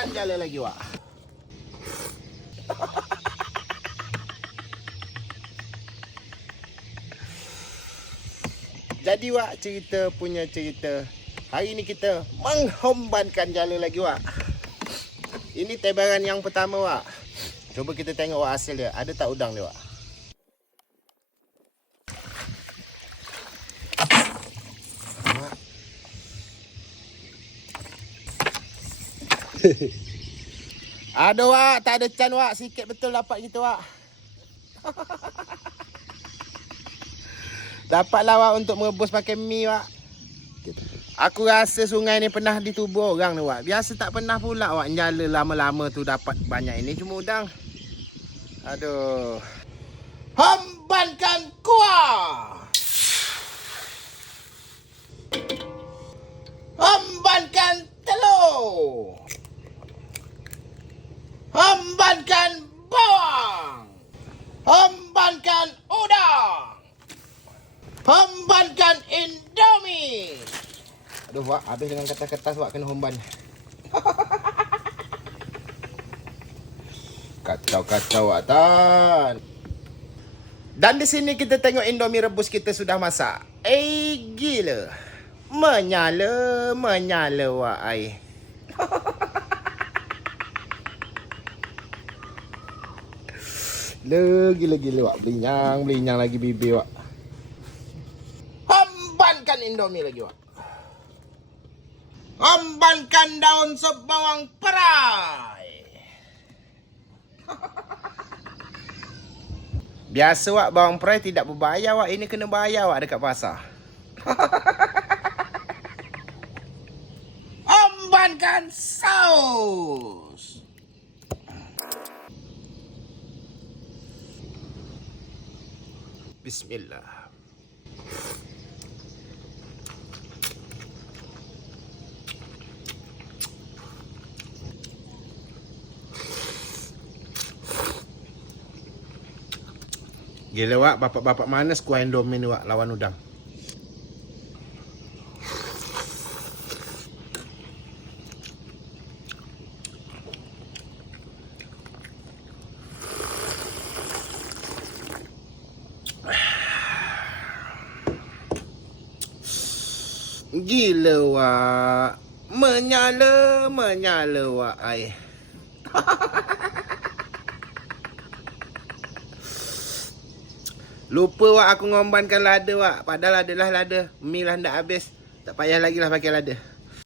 Hembankan jala lagi wak. Jadi wak, cerita punya cerita. Hari ni kita menghembankan jala lagi wak. Ini tebaran yang pertama wak. Cuba kita tengok wak hasil dia. Ada tak udang dia wak? Ada wak, tak ada can wak. Sikit betul dapat kita wak. Dapatlah wak untuk merebus pakai mi wak. Aku rasa sungai ni pernah ditubur orang ni wak. Biasa tak pernah pula wak njala lama-lama tu dapat banyak ini. Cuma udang. Aduh. Hembankan kuah. Hembankan telur. Hembankan bawang. Hembankan udang. Hembankan indomie. Aduh wak, habis dengan kertas-kertas wak kena hemban. Kacau-kacau wak tan. Dan di sini kita tengok indomie rebus kita sudah masak. Gila. Menyala wak air. Gila-gila wak. Belinyang lagi bibir wak. Hembankan indomie lagi wak. Hembankan daun sop bawang perai. Biasa wak bawang perai tidak berbayar wak. Ini kena bayar wak dekat pasar. Hembankan saus. Bismillah. Gila wak, bapak-bapak mana skuah indomie ni wak lawan udang. Gila wak. Menyala wak air. Lupa wak aku ngombankan lada wak. Padahal adalah lada. Mi lah hendak habis. Tak payah lagi lah pakai lada.